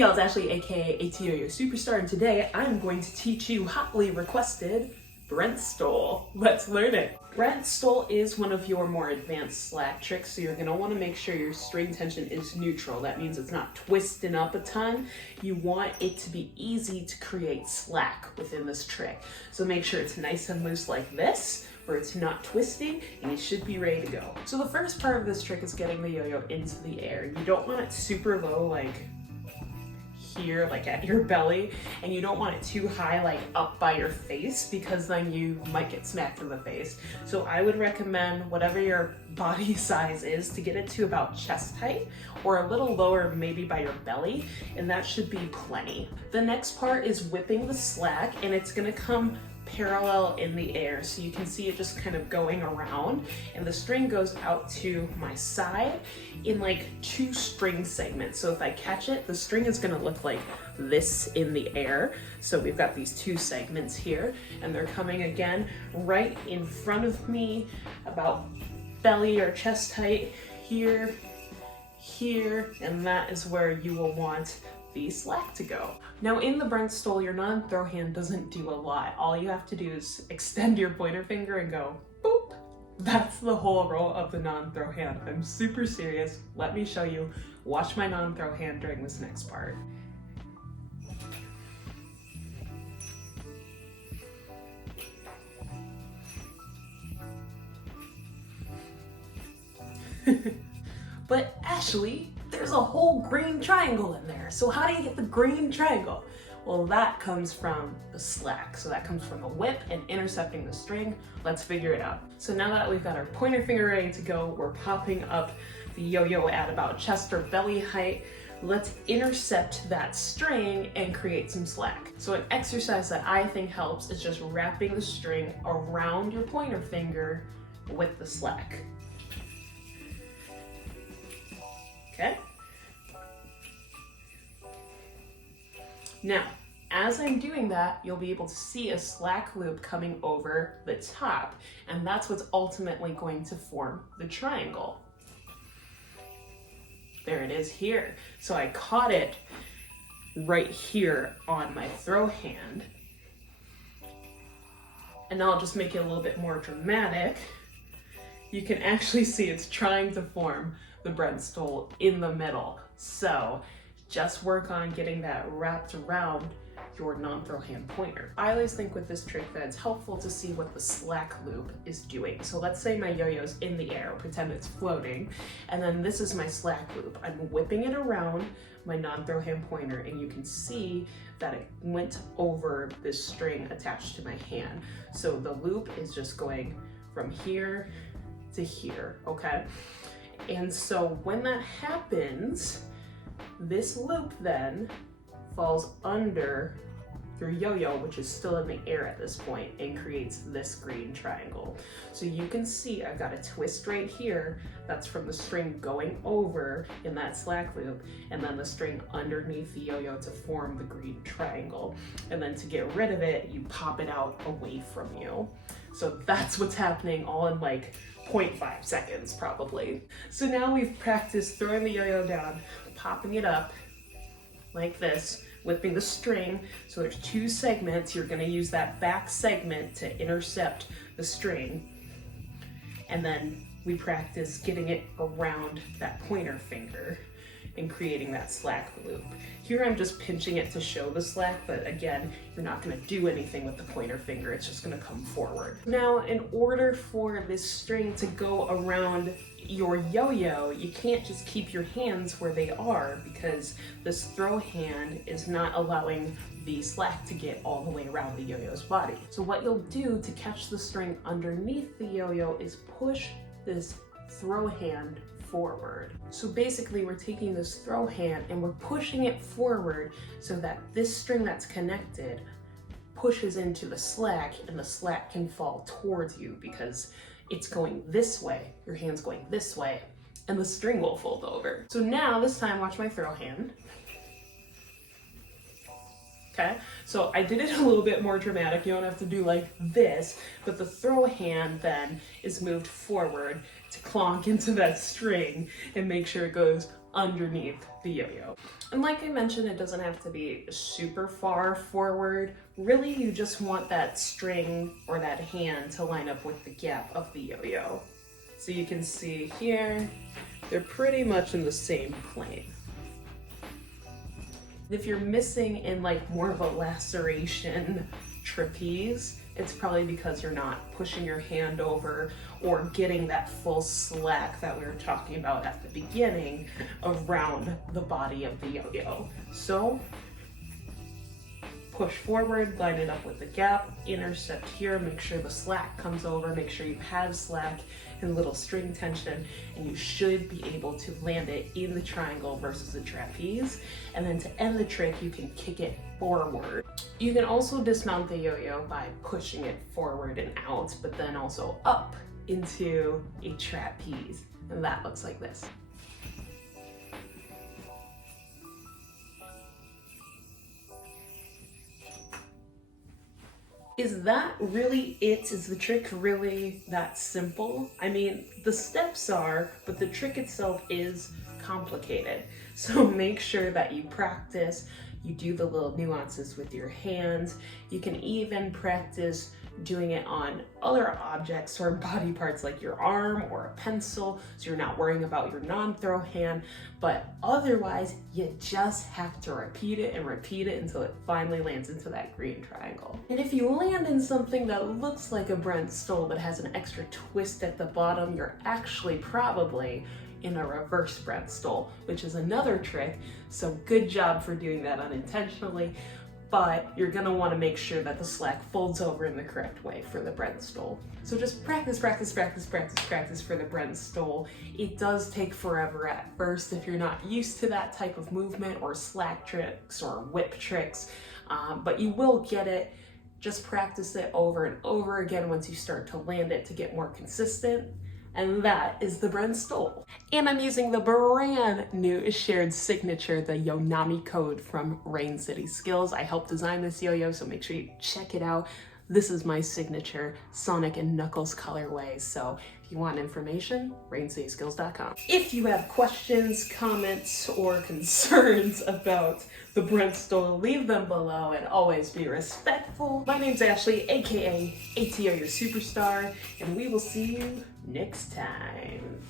y'all? It's Ashley, aka Atyoyo Superstar, and today I'm going to teach you hotly requested Brent Stole. Let's learn it. Brent Stole is one of your more advanced slack tricks, so you're going to want to make sure your string tension is neutral. That means it's not twisting up a ton. You want it to be easy to create slack within this trick. So make sure it's nice and loose like this, where it's not twisting, and you should be ready to go. So the first part of this trick is getting the yo-yo into the air. You don't want it super low, like here, like at your belly, and you don't want it too high, like up by your face, because then you might get smacked in the face. So I would recommend whatever your body size is to get it to about chest height or a little lower, maybe by your belly, and that should be plenty. The next part is whipping the slack, and it's gonna come parallel in the air, so you can see it just kind of going around, and the string goes out to my side in like 2 string segments. So if I catch it, the string is going to look like this in the air. So we've got these 2 segments here, and they're coming again right in front of me, about belly or chest height, here, here, and that is where you will want the slack to go. Now in the Brent Stole, your non-throw hand doesn't do a lot. All you have to do is extend your pointer finger and go boop. That's the whole role of the non-throw hand. I'm super serious. Let me show you. Watch my non-throw hand during this next part. But Ashley, there's a whole green triangle in there. So how do you get the green triangle? Well, that comes from the slack. So that comes from the whip and intercepting the string. Let's figure it out. So now that we've got our pointer finger ready to go, we're popping up the yo-yo at about chest or belly height. Let's intercept that string and create some slack. So an exercise that I think helps is just wrapping the string around your pointer finger with the slack. Okay. Now, as I'm doing that, you'll be able to see a slack loop coming over the top, and that's what's ultimately going to form the triangle. There it is here. So I caught it right here on my throw hand. And now I'll just make it a little bit more dramatic. You can actually see it's trying to form the Brent Stole in the middle. So just work on getting that wrapped around your non-throw hand pointer. I always think with this trick that it's helpful to see what the slack loop is doing. So let's say my yo-yo's in the air, pretend it's floating, and then this is my slack loop. I'm whipping it around my non-throw hand pointer, and you can see that it went over this string attached to my hand. So the loop is just going from here to here, okay? And so when that happens, this loop then falls under your yo-yo, which is still in the air at this point, and creates this green triangle. So you can see I've got a twist right here. That's from the string going over in that slack loop, and then the string underneath the yo-yo to form the green triangle. And then to get rid of it, you pop it out away from you. So that's what's happening all in like 0.5 seconds probably. So now we've practiced throwing the yo-yo down, popping it up like this, whipping the string. So there's 2 segments. You're gonna use that back segment to intercept the string. And then we practice getting it around that pointer finger and creating that slack loop. Here I'm just pinching it to show the slack, but again, you're not gonna do anything with the pointer finger, it's just gonna come forward. Now, in order for this string to go around your yo-yo, you can't just keep your hands where they are, because this throw hand is not allowing the slack to get all the way around the yo-yo's body. So what you'll do to catch the string underneath the yo-yo is push this throw hand forward. So basically we're taking this throw hand and we're pushing it forward so that this string that's connected pushes into the slack, and the slack can fall towards you because it's going this way, your hand's going this way, and the string will fold over. So now this time watch my throw hand. Okay, so I did it a little bit more dramatic. You don't have to do like this, but the throw hand then is moved forward to clonk into that string and make sure it goes underneath the yo-yo. And like I mentioned, it doesn't have to be super far forward. Really, you just want that string or that hand to line up with the gap of the yo-yo. So you can see here, they're pretty much in the same plane. If you're missing in like more of a laceration trapeze, it's probably because you're not pushing your hand over or getting that full slack that we were talking about at the beginning around the body of the yo-yo. So push forward, line it up with the gap, intercept here, make sure the slack comes over, make sure you have slack and little string tension, and you should be able to land it in the triangle versus the trapeze. And then to end the trick, you can kick it forward. You can also dismount the yo-yo by pushing it forward and out, but then also up into a trapeze. And that looks like this. Is that really it? Is the trick really that simple? I mean, the steps are, but the trick itself is complicated. So make sure that you practice, you do the little nuances with your hands. You can even practice doing it on other objects or body parts like your arm or a pencil, so you're not worrying about your non-throw hand. But otherwise, you just have to repeat it until it finally lands into that green triangle. And if you land in something that looks like a Brent Stole but has an extra twist at the bottom, you're actually probably in a reverse Brent Stole, which is another trick. So good job for doing that unintentionally. But you're gonna wanna make sure that the slack folds over in the correct way for the Brent Stole. So just practice for the Brent Stole. It does take forever at first if you're not used to that type of movement or slack tricks or whip tricks, but you will get it. Just practice it over and over again once you start to land it to get more consistent. And that is the Brent Stole. And I'm using the brand new shared signature, the Yonami code from Rain City Skills. I helped design this yo-yo, so make sure you check it out. This is my signature Sonic and Knuckles colorway. So if you want information, raincityskills.com. If you have questions, comments, or concerns about the Brent Stole, leave them below and always be respectful. My name's Ashley, aka atyoyo Superstar, and we will see you next time.